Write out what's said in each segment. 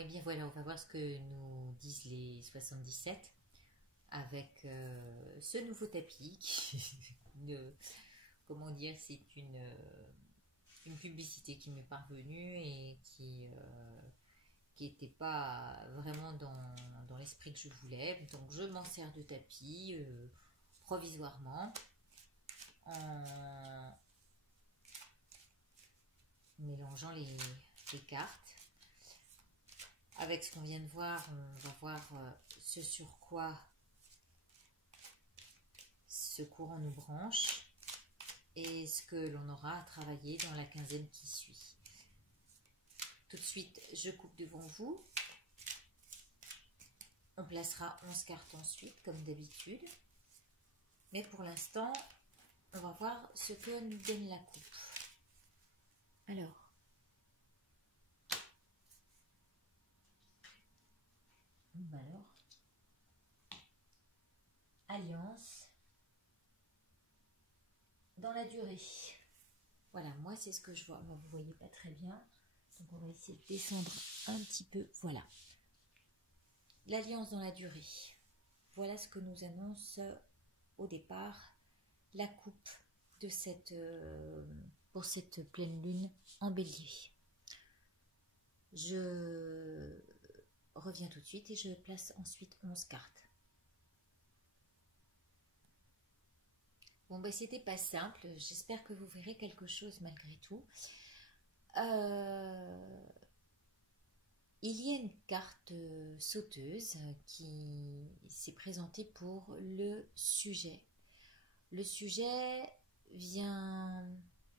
Oui, bien voilà, on va voir ce que nous disent les 77 avec ce nouveau tapis comment dire, c'est une publicité qui m'est parvenue et qui n'était pas vraiment dans l'esprit que je voulais. Donc je m'en sers de tapis provisoirement en mélangeant les cartes. Avec ce qu'on vient de voir, on va voir ce sur quoi ce courant nous branche et ce que l'on aura à travailler dans la quinzaine qui suit. Tout de suite, je coupe devant vous. On placera 11 cartes ensuite, comme d'habitude. Mais pour l'instant, on va voir ce que nous donne la coupe. Alors, alliance dans la durée. Voilà, moi c'est ce que je vois. Bon, vous voyez pas très bien, donc on va essayer de descendre un petit peu. Voilà, l'alliance dans la durée. Voilà ce que nous annonce au départ la coupe de pour cette pleine lune en Bélier. Je reviens tout de suite et je place ensuite 11 cartes. Bon, ben c'était pas simple, j'espère que vous verrez quelque chose malgré tout. Il y a une carte sauteuse qui s'est présentée pour le sujet. Le sujet vient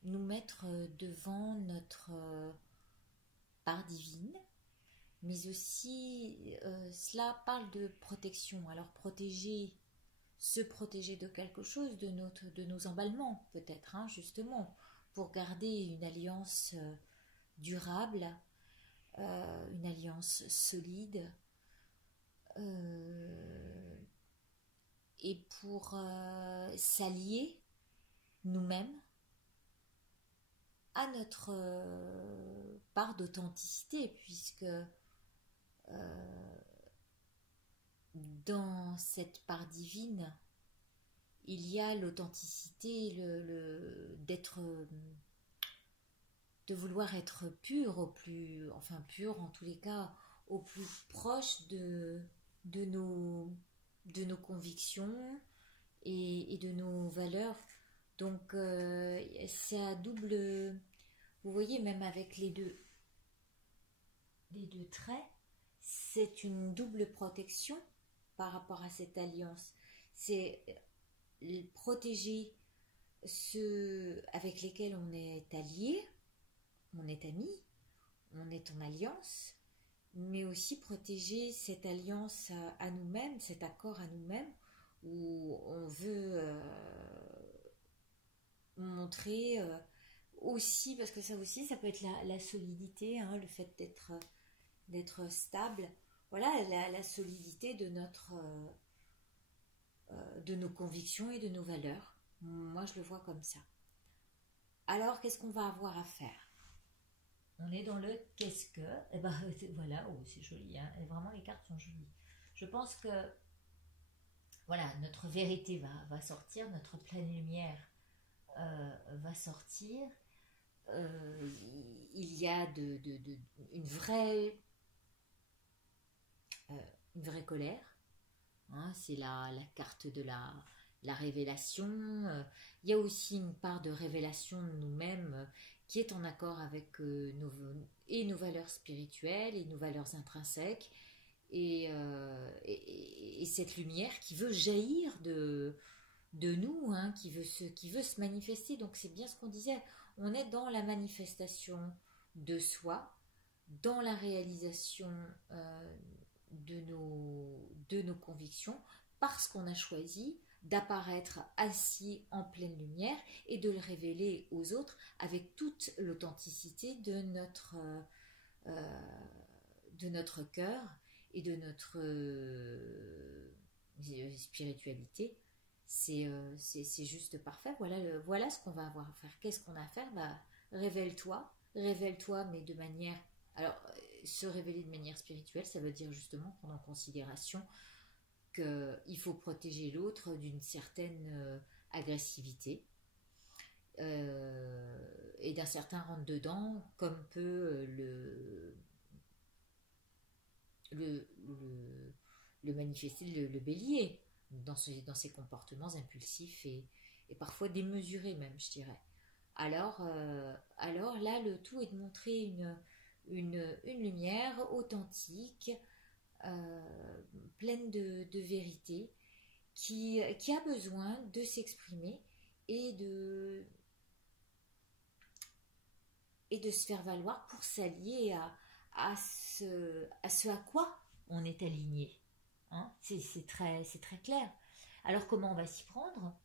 nous mettre devant notre part divine, mais aussi cela parle de protection. Alors se protéger de quelque chose, de nos emballements peut-être, hein, justement, pour garder une alliance durable, une alliance solide, et pour s'allier nous-mêmes à notre part d'authenticité, puisque dans cette part divine, il y a l'authenticité, de vouloir être pur, pur en tous les cas, au plus proche de nos convictions et de nos valeurs. Donc c'est à double, vous voyez, même avec les deux traits, c'est une double protection par rapport à cette alliance. C'est protéger ceux avec lesquels on est allié, on est amis, on est en alliance, mais aussi protéger cette alliance à nous-mêmes, cet accord à nous-mêmes, où on veut montrer aussi, parce que ça aussi, ça peut être la solidité, hein, le fait d'être stable. Voilà, la solidité de de nos convictions et de nos valeurs. Moi, je le vois comme ça. Alors, qu'est-ce qu'on va avoir à faire? On est dans le qu'est-ce que. Et ben voilà, oh, c'est joli, hein, et vraiment les cartes sont jolies. Je pense que voilà, notre vérité va sortir, notre pleine lumière va sortir. Il y a une vraie colère, hein, c'est la carte de la révélation. Il y a aussi une part de révélation de nous-mêmes qui est en accord avec nos valeurs spirituelles et nos valeurs intrinsèques, et cette lumière qui veut jaillir de nous, hein, qui veut se manifester. Donc c'est bien ce qu'on disait, on est dans la manifestation de soi, dans la réalisation de nos convictions, parce qu'on a choisi d'apparaître assis en pleine lumière et de le révéler aux autres avec toute l'authenticité de notre cœur et de notre spiritualité. C'est juste parfait. Voilà ce qu'on va avoir à faire. Qu'est-ce qu'on a à faire? Révèle-toi, mais de manière... Alors, se révéler de manière spirituelle, ça veut dire justement prendre en considération qu'il faut protéger l'autre d'une certaine agressivité et d'un certain rentre-dedans, comme peut le manifester le bélier dans ses comportements impulsifs et parfois démesurés même, je dirais. Alors là, le tout est de montrer une lumière authentique, pleine de vérité, qui a besoin de s'exprimer et de se faire valoir pour s'allier à ce à quoi on est aligné. Hein, c'est très clair. Alors comment on va s'y prendre?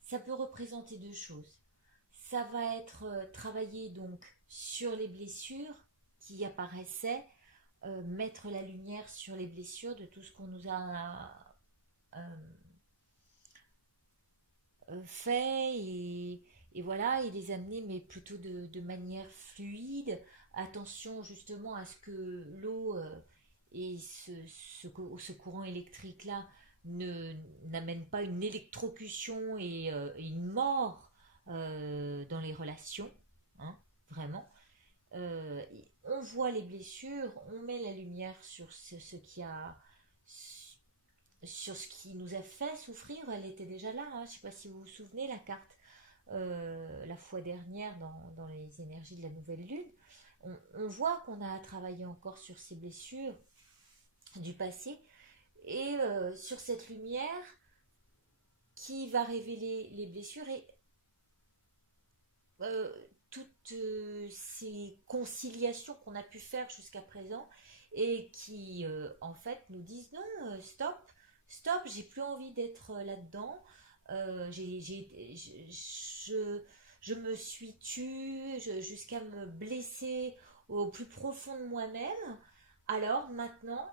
Ça peut représenter deux choses. Ça va être travailler donc sur les blessures qui apparaissaient, mettre la lumière sur les blessures de tout ce qu'on nous a fait et voilà, et les amener mais plutôt de manière fluide. Attention justement à ce que l'eau et ce courant électrique là n'amène pas une électrocution et une mort dans les relations, hein, vraiment. Euh, on voit les blessures, on met la lumière sur sur ce qui nous a fait souffrir. Elle était déjà là, hein. Je ne sais pas si vous vous souvenez la carte la fois dernière dans les énergies de la nouvelle lune. On voit qu'on a travaillé encore sur ces blessures du passé et sur cette lumière qui va révéler les blessures et toutes ces conciliations qu'on a pu faire jusqu'à présent et qui en fait nous disent non, stop, j'ai plus envie d'être là-dedans. Je me suis tue jusqu'à me blesser au plus profond de moi-même. Alors maintenant,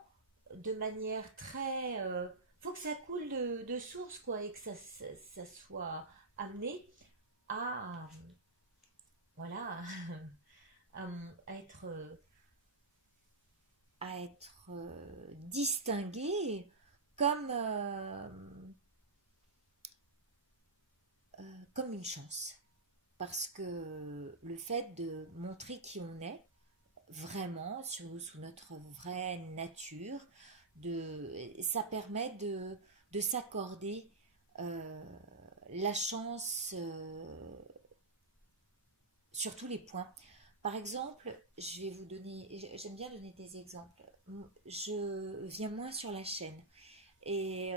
de manière très... faut que ça coule de source, quoi, et que ça soit amené à... voilà, à, à être distingué comme, comme une chance. Parce que le fait de montrer qui on est, vraiment, sous notre vraie nature, ça permet de s'accorder la chance sur tous les points. Par exemple, je vais vous donner, j'aime bien donner des exemples. Je viens moins sur la chaîne et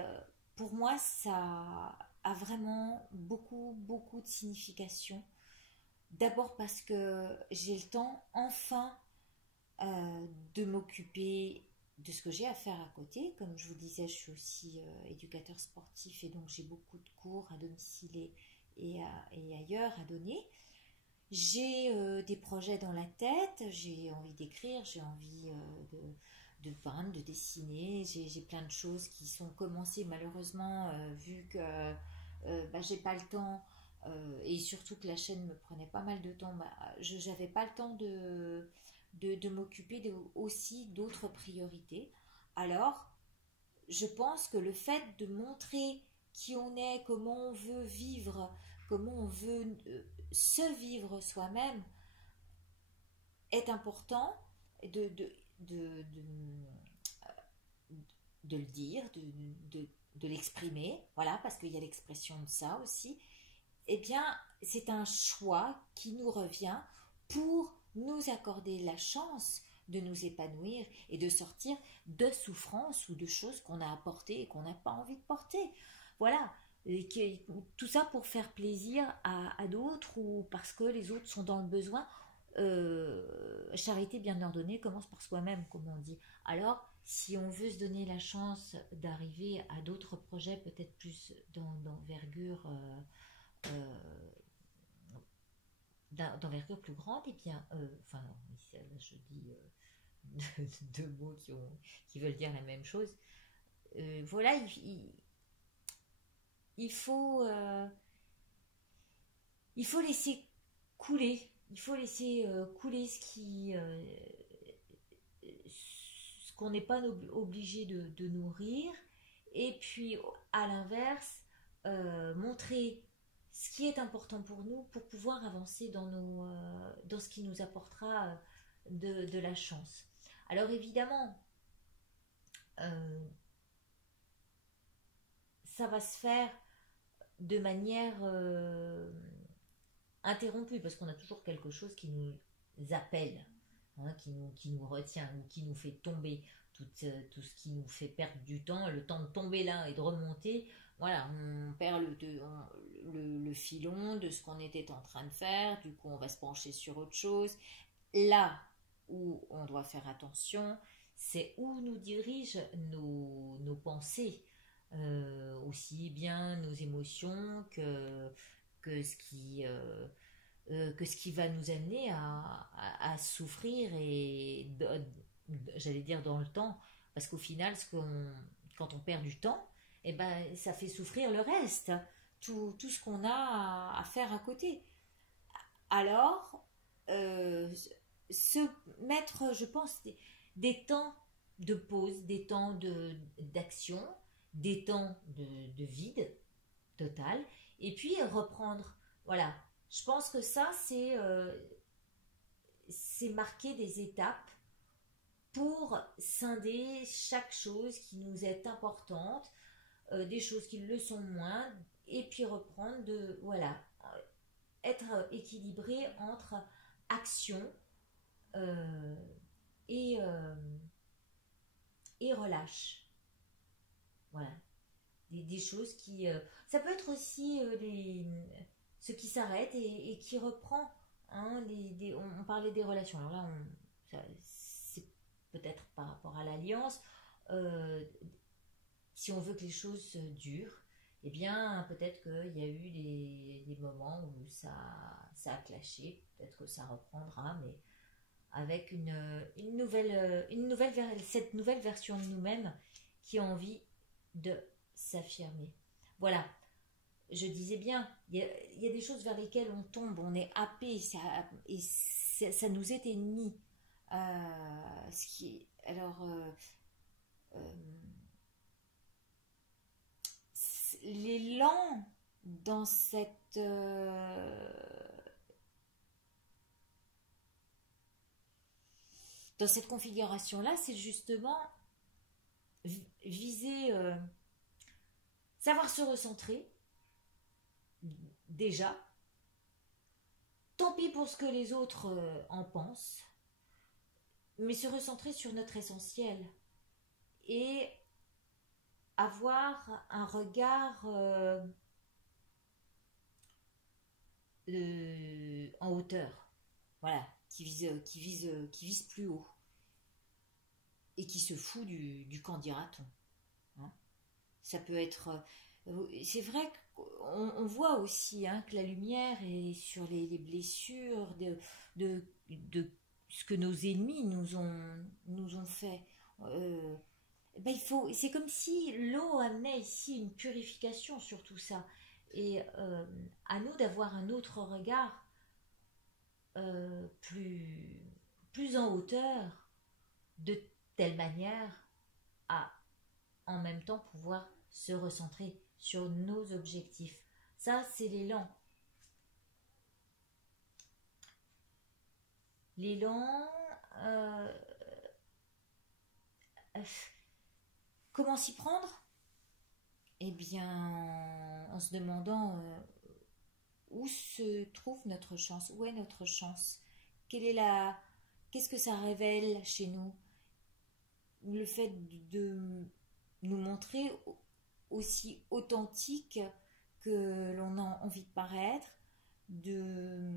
pour moi, ça a vraiment beaucoup de signification. D'abord parce que j'ai le temps enfin de m'occuper de ce que j'ai à faire à côté. Comme je vous disais, je suis aussi éducateur sportif et donc j'ai beaucoup de cours à domicile et ailleurs à donner. J'ai des projets dans la tête, j'ai envie d'écrire, j'ai envie de peindre, de dessiner, j'ai plein de choses qui sont commencées malheureusement vu que j'ai pas le temps et surtout que la chaîne me prenait pas mal de temps, je n'avais pas le temps de m'occuper aussi d'autres priorités. Alors, je pense que le fait de montrer qui on est, comment on veut vivre, comment on veut se vivre soi-même est important de le dire, de l'exprimer, voilà, parce qu'il y a l'expression de ça aussi. Eh bien, c'est un choix qui nous revient pour nous accorder la chance de nous épanouir et de sortir de souffrances ou de choses qu'on a apportées et qu'on n'a pas envie de porter. Voilà. Et tout ça pour faire plaisir à d'autres ou parce que les autres sont dans le besoin. Charité bien ordonnée commence par soi-même, comme on dit. Alors, si on veut se donner la chance d'arriver à d'autres projets peut-être plus d'envergure d'envergure plus grande, et bien, enfin, là je dis deux mots qui veulent dire la même chose. Voilà, il faut laisser couler. Il faut laisser couler ce qu'on n'est pas obligé de nourrir. Et puis, à l'inverse, montrer ce qui est important pour nous pour pouvoir avancer dans ce qui nous apportera de la chance. Alors évidemment, euh, ça va se faire de manière interrompue parce qu'on a toujours quelque chose qui nous appelle, hein, qui nous retient ou qui nous fait tomber tout ce qui nous fait perdre du temps, le temps de tomber là et de remonter. Voilà, on perd le filon de ce qu'on était en train de faire, du coup on va se pencher sur autre chose. Là où on doit faire attention, c'est où nous dirigent nos pensées, aussi bien nos émotions que ce qui va nous amener à souffrir et j'allais dire dans le temps, parce qu'au final, quand on perd du temps, eh ben, ça fait souffrir le reste, tout ce qu'on a à faire à côté. Alors, euh, se mettre, je pense, des temps de pause, des temps d'action, des temps de vide total, et puis reprendre. Voilà, je pense que ça, c'est marquer des étapes pour scinder chaque chose qui nous est importante, des choses qui le sont moins, et puis reprendre voilà, être équilibré entre action euh, et, euh, et relâche. Voilà, des choses ça peut être aussi ce qui s'arrête et qui reprend. Hein, on parlait des relations. Alors là, c'est peut-être par rapport à l'alliance. euh, Si on veut que les choses durent, eh bien, peut-être qu'il y a eu des moments où ça a clashé. Peut-être que ça reprendra, mais avec cette nouvelle version de nous-mêmes qui a envie de s'affirmer. Voilà, je disais bien, il y a des choses vers lesquelles on tombe, on est happé, ça nous est ennemi. Alors, euh, l'élan dans dans cette configuration-là, c'est justement viser, savoir se recentrer, déjà. Tant pis pour ce que les autres en pensent, mais se recentrer sur notre essentiel et avoir un regard en hauteur, voilà, qui vise plus haut et qui se fout du qu'en dira-t-on. Hein. Ça peut être, c'est vrai qu'on voit aussi, hein, que la lumière est sur les blessures de ce que nos ennemis nous ont fait. Euh, ben c'est comme si l'eau amenait ici une purification sur tout ça. Et à nous d'avoir un autre regard euh, plus, plus en hauteur, de telle manière à en même temps pouvoir se recentrer sur nos objectifs. Ça, c'est l'élan. L'élan, euh, comment s'y prendre? Eh bien, en se demandant où se trouve notre chance, où est notre chance, quelle est la, qu'est-ce que ça révèle chez nous, le fait de nous montrer aussi authentique que l'on a envie de paraître, de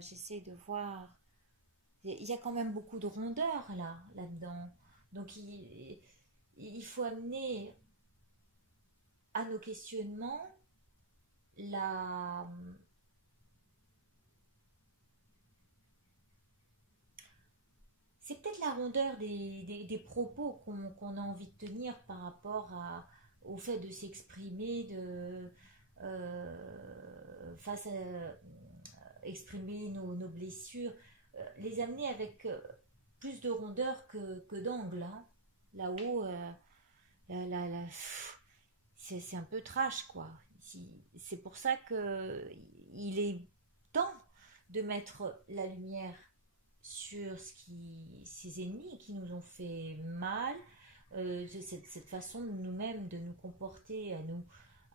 j'essaie de voir, il y a quand même beaucoup de rondeur là-dedans, donc il faut amener à nos questionnements la c'est peut-être la rondeur des propos qu'on a envie de tenir par rapport au fait de s'exprimer, face à exprimer nos blessures, les amener avec plus de rondeur que d'angle. Hein. Là-haut, c'est un peu trash, quoi. C'est pour ça que il est temps de mettre la lumière sur ces ennemis qui nous ont fait mal, cette façon de nous-mêmes de nous comporter,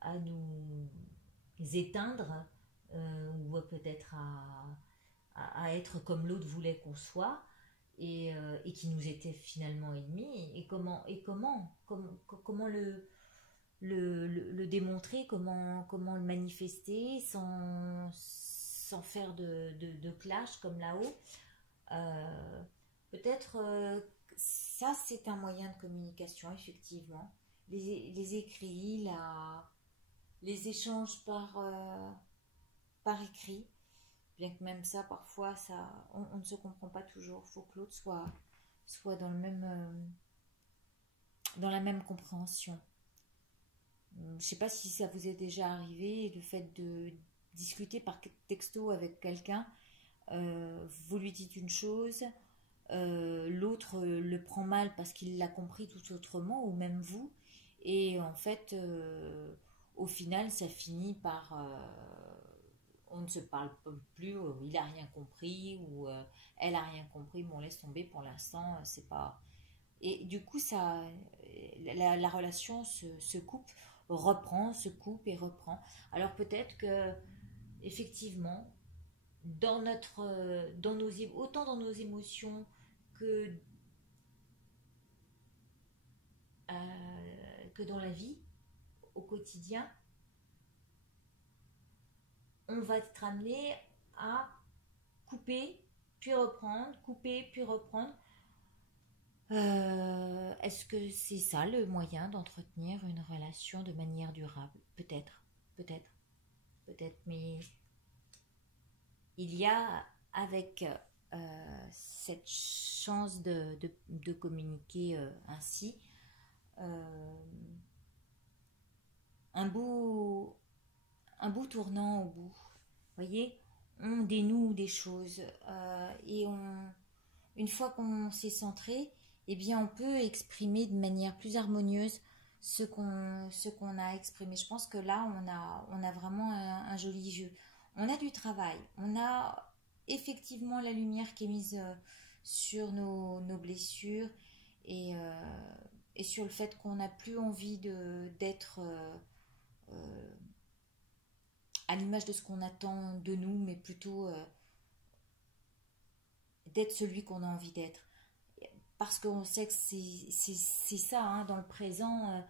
à nous éteindre, ou peut-être à être comme l'autre voulait qu'on soit, et qui nous était finalement ennemis, et comment le démontrer, comment le manifester sans faire de clash comme là-haut. Peut-être ça, c'est un moyen de communication, effectivement. Les écrits, les échanges par écrit, bien que même ça, parfois, on ne se comprend pas toujours. Il faut que l'autre soit dans la même compréhension. Je ne sais pas si ça vous est déjà arrivé, le fait de discuter par texto avec quelqu'un, vous lui dites une chose, l'autre le prend mal parce qu'il l'a compris tout autrement, ou même vous, et en fait, au final, ça finit par on ne se parle plus, il a rien compris, ou elle a rien compris, mais on laisse tomber pour l'instant, c'est pas. Et du coup, la relation se coupe, reprend, se coupe et reprend. Alors peut-être que, effectivement, autant dans nos émotions que, que dans la vie, au quotidien, on va être amené à couper, puis reprendre, couper, puis reprendre. Est-ce que c'est ça le moyen d'entretenir une relation de manière durable? Peut-être, peut-être, peut-être, mais il y a, avec cette chance de communiquer ainsi, un beau tournant au bout. Vous voyez, on dénoue des choses, et une fois qu'on s'est centré, eh bien, on peut exprimer de manière plus harmonieuse ce qu'on a exprimé. Je pense que là, on a vraiment un joli jeu. On a du travail, on a effectivement la lumière qui est mise sur nos blessures, et, et sur le fait qu'on n'a plus envie d'être à l'image de ce qu'on attend de nous, mais plutôt d'être celui qu'on a envie d'être. Parce qu'on sait que c'est ça, hein, dans le présent,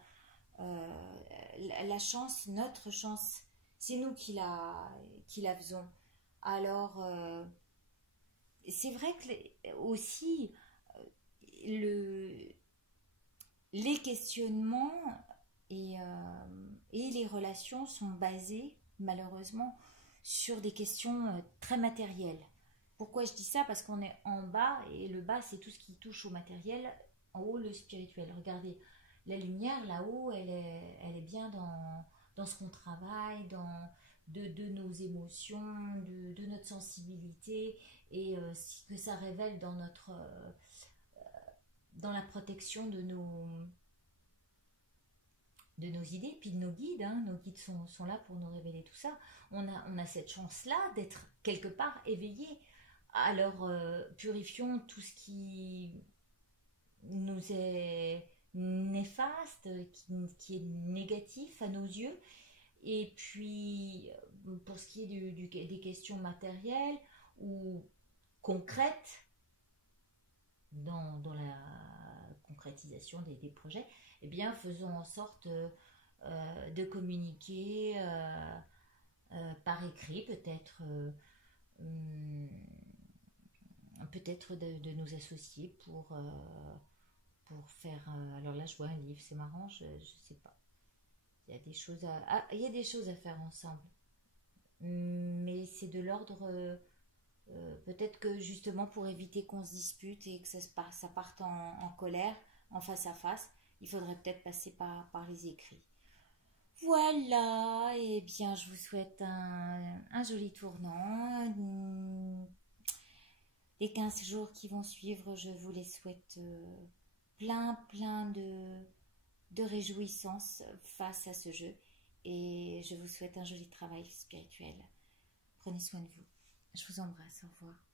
la chance, notre chance, c'est nous qui la faisons. Alors, c'est vrai que aussi, les questionnements et les relations sont basés, malheureusement, sur des questions très matérielles. Pourquoi je dis ça? Parce qu'on est en bas, et le bas, c'est tout ce qui touche au matériel, en haut, le spirituel. Regardez, la lumière, là-haut, elle est bien dans ce qu'on travaille, de nos émotions, de notre sensibilité, et que ça révèle dans la protection de nos idées, puis de nos guides. Hein. Nos guides sont là pour nous révéler tout ça. On a cette chance-là d'être quelque part éveillés. Alors, purifions tout ce qui nous est néfaste, qui est négatif à nos yeux. Et puis, pour ce qui est des questions matérielles ou concrètes, dans la concrétisation des projets, eh bien, faisons en sorte de communiquer par écrit, peut-être peut-être de nous associer pour faire. Alors là, je vois un livre, c'est marrant, je sais pas. Il y a des choses il y a des choses à faire ensemble, mais c'est de l'ordre. Peut-être que justement pour éviter qu'on se dispute et que ça parte en colère, en face à face, il faudrait peut-être passer par les écrits. Voilà, et bien je vous souhaite un joli tournant. Les 15 jours qui vont suivre, je vous les souhaite plein de réjouissance face à ce jeu. Et je vous souhaite un joli travail spirituel. Prenez soin de vous. Je vous embrasse. Au revoir.